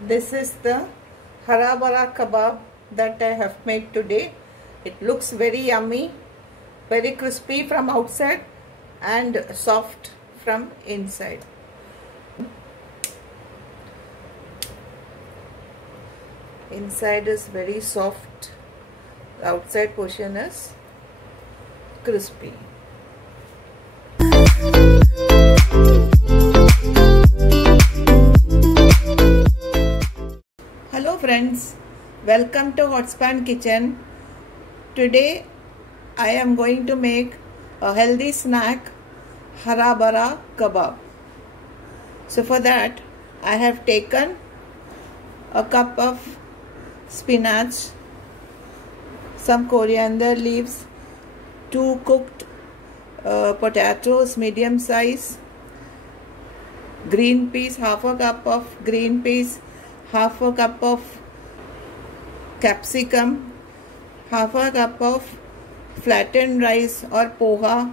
This is the hara bara kebab that I have made today. It looks very yummy, very crispy from outside and soft from inside. Inside is very soft, the outside portion is crispy. Hello friends, welcome to Hotspan Kitchen. Today I am going to make a healthy snack, hara bara kebab. So for that I have taken a cup of spinach, some coriander leaves, 2 cooked potatoes medium size, green peas, half a cup of green peas, half a cup of capsicum, half a cup of flattened rice or poha,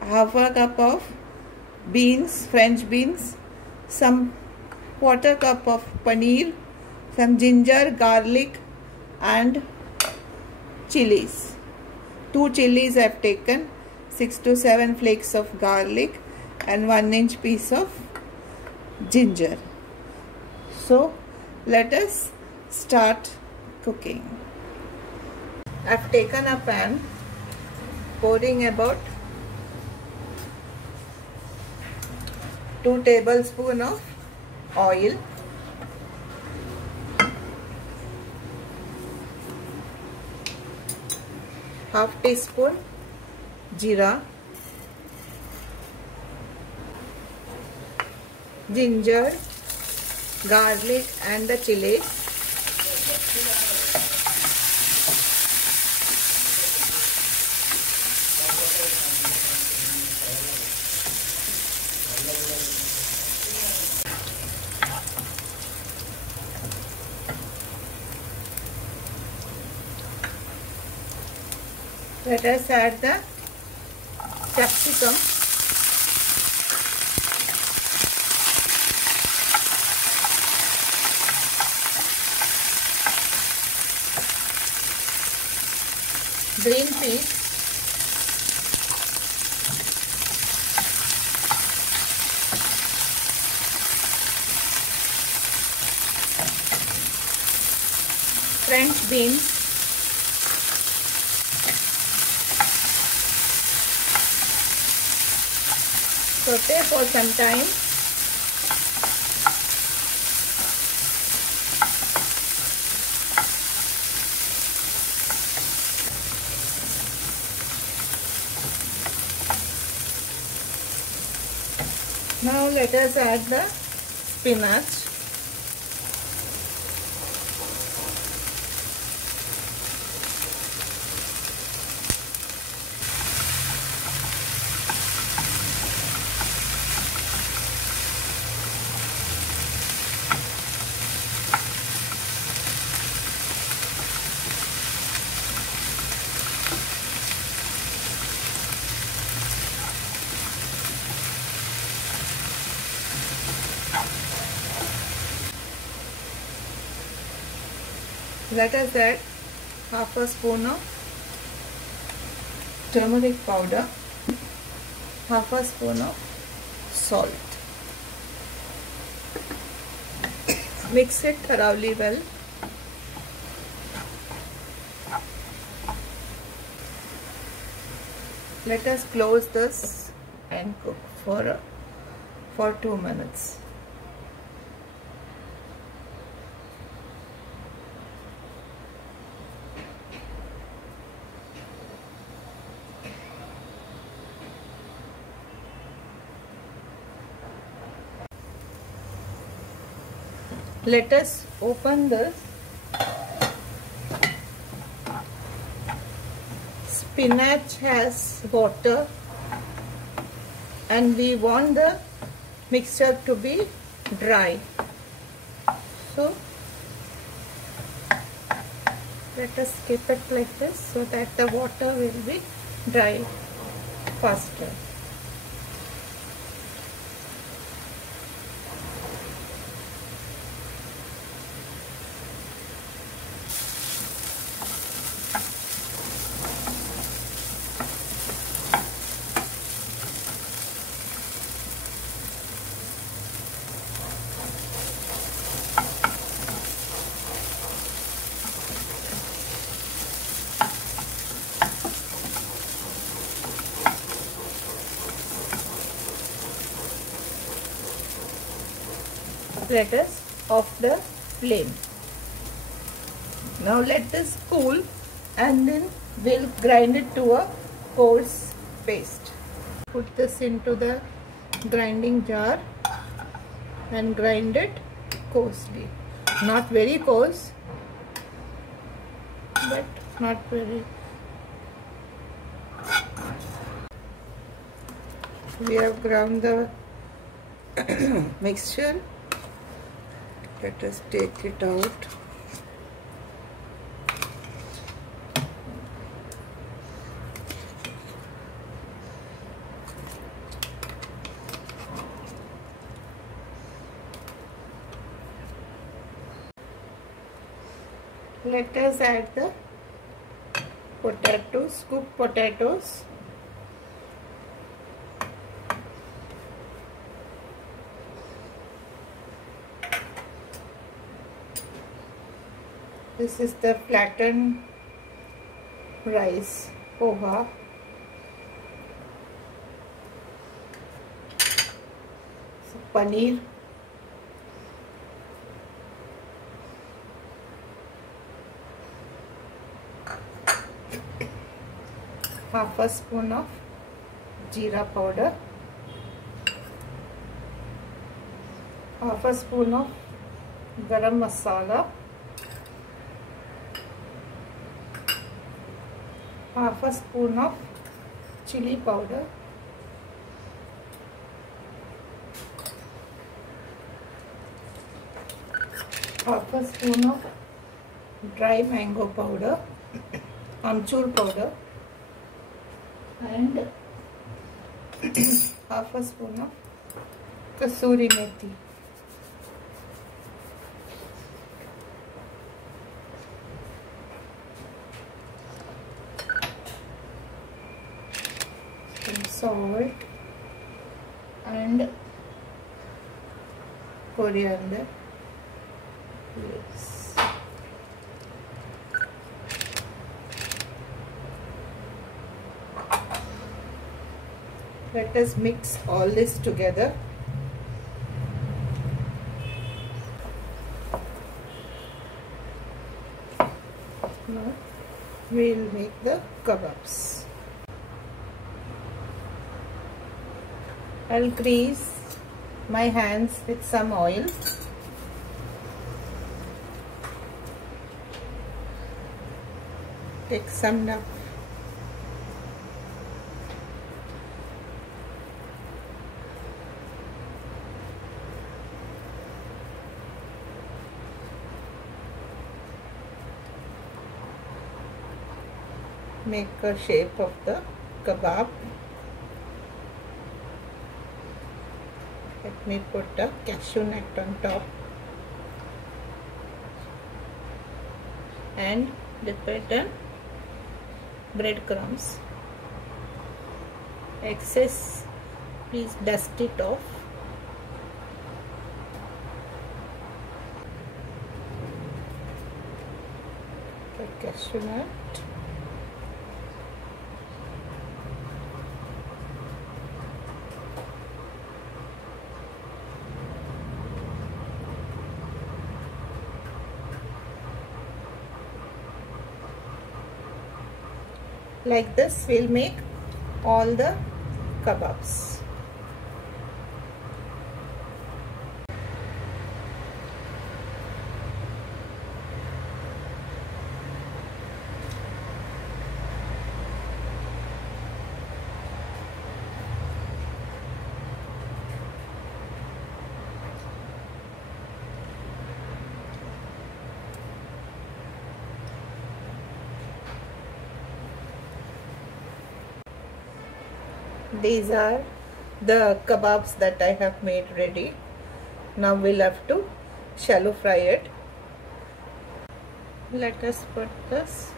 half a cup of beans, French beans, some quarter cup of paneer, some ginger, garlic and chilies. 2 chilies I have taken, 6 to 7 flakes of garlic and 1-inch piece of ginger. So let us start cooking. I have taken a pan, pouring about 2 tablespoons of oil, half teaspoon jeera, ginger, garlic and the chili. Let us add the capsicum. Green peas, French beans, saute for some time. Now let us add the spinach. Let us add half a spoon of turmeric powder, half a spoon of salt. Mix it thoroughly well. Let us close this and cook for 2 minutes. Let us open this. Spinach has water and we want the mixture to be dry. So let us keep it like this so that the water will be dry faster. let us off the flame. Now let this cool and then we'll grind it to a coarse paste. Put this into the grinding jar and grind it coarsely. Not very coarse, but not very. We have ground the mixture. Let us take it out. Let us add the potatoes, cooked potatoes. This is the flattened rice, poha. So, paneer. Half a spoon of jeera powder, half a spoon of garam masala, half a spoon of chili powder, half a spoon of dry mango powder, amchur powder, and half a spoon of kasuri methi. Some salt and coriander. Yes. Let us mix all this together. Now we will make the kebabs. I'll grease my hands with some oil. Take some now. Make a shape of the kebab. Let me put a cashew nut on top and dip it in breadcrumbs. Excess, please dust it off. The cashew nut. Like this we'll make all the kebabs. These are the kebabs that I have made ready. Now we'll have to shallow fry it. Let us put this.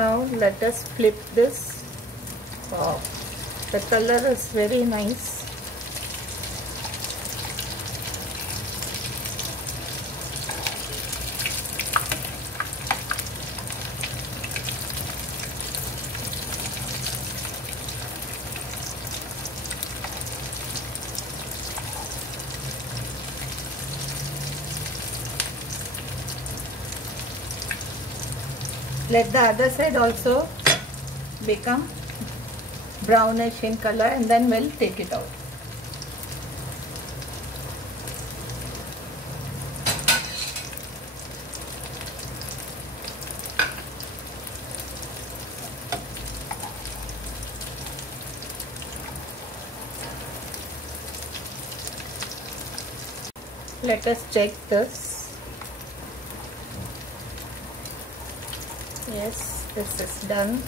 Now let us flip this. Wow, the color is very nice. Let the other side also become brownish in color, and then we'll take it out. Let us check this. Yes, this is done.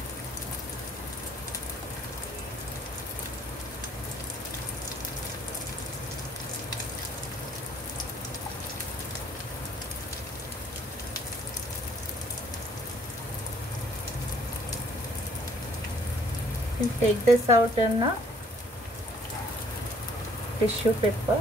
We'll take this out in a tissue paper.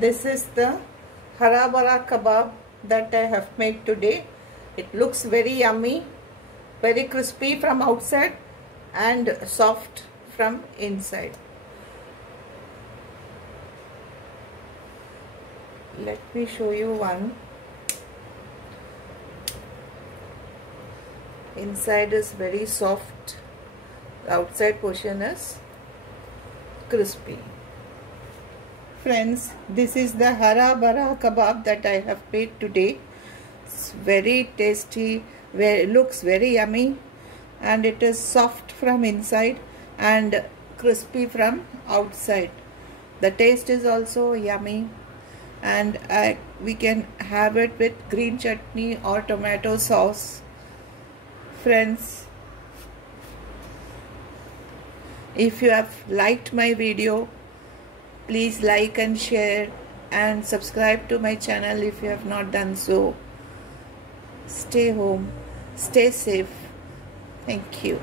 This is the hara bhara kebab that I have made today. It looks very yummy, very crispy from outside and soft from inside. Let me show you one. Inside is very soft, the outside portion is crispy. Friends, this is the hara bhara kebab that I have made today. It's very tasty, looks very yummy, and it is soft from inside and crispy from outside. The taste is also yummy, and we can have it with green chutney or tomato sauce. Friends, if you have liked my video, please like and share and subscribe to my channel if you have not done so. Stay home, stay safe. Thank you.